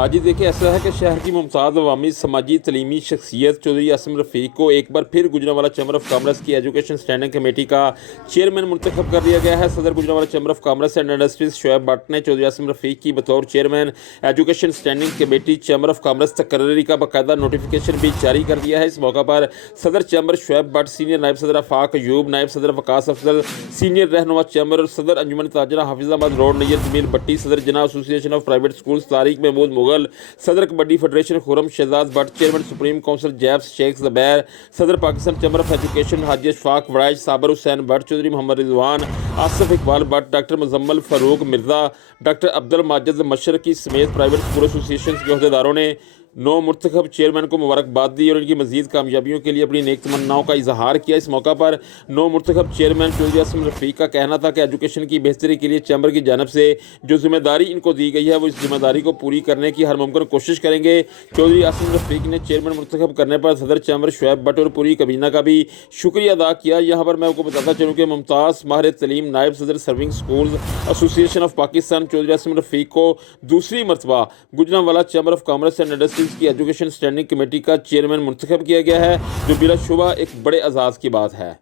हाँ जी, देखिए ऐसा है कि शहर की मुमताज़ अवामी समाजी तलीमी शख्सियत चौधरी आसिम रफ़ीक को एक बार फिर गुजरांवाला चैम्बर ऑफ कॉमर्स की एजुकेशन स्टैंडिंग कमेटी का चेयरमैन मुंतखब कर दिया गया है। सदर Gujranwala chamber of commerce and industries Shoaib Bhatt ने चौधरी आसिम रफ़ीक की बतौर chairman education standing committee chamber of commerce तकर्री का बाकायदा नोटिफिकेशन भी जारी कर दिया है। इस मौका पर सदर चैम्बर शोएब भट्ट, सीनियर नायब सदर आफाक अयूब, नायब सदर वकास अफजल, सीनियर रहनुमा चैम्बर, सदर अंजुमन ताजरा हाफिजाबाद रोड नैयर जमील भट्टी, सदर जना association of private schools Tariq Mehmood Mughal, सदर kabaddi federation Khurram Shahzad Bhatt, chairman supreme council जैब्स शेख ज़बैर, सदर Pakistan chamber of education Haji Ashfaq Waraich, Sabir Hussain Bhatt, Chaudhry Muhammad Rizwan, Asif Iqbal Bhatt, doctor Muzammil Farooq Mirza, doctor Abdul Majid Mashriqi समेत प्राइवेट स्कूल एसोसिएशन के अहदेदारों ने नौ मुर्तखब चेयरमैन को मुबारकबाद दी और उनकी मजीद कामयाबियों के लिए अपनी नेक तमन्नाओं का इजहार किया। इस मौका पर नौ मुर्तखब चेयरमैन चौधरी आसिम रफ़ीक का कहना था कि एजुकेशन की बेहतरी के लिए चैम्बर की जानब से जो जिम्मेदारी इनको दी गई है वो इस जिम्मेदारी को पूरी करने की हर मुमकिन कोशिश करेंगे। चौधरी आसिम रफ़ीक ने चेयरमैन मुर्तखब करने पर सदर चैम्बर शोएब भट्ट और पूरी कबीना का भी शुक्रिया अदा किया। यहाँ पर मैं आपको बताता चलूँ कि मुमताज़ माहिर तलीम नायब सदर serving school association of Pakistan Chaudhry Asim Rafiq को दूसरी मरतबा Gujranwala chamber of commerce and industries की एजुकेशन स्टैंडिंग कमेटी का चेयरमैन मुंतखब किया गया है, जो बिलाशुबा एक बड़े एजाज़ की बात है।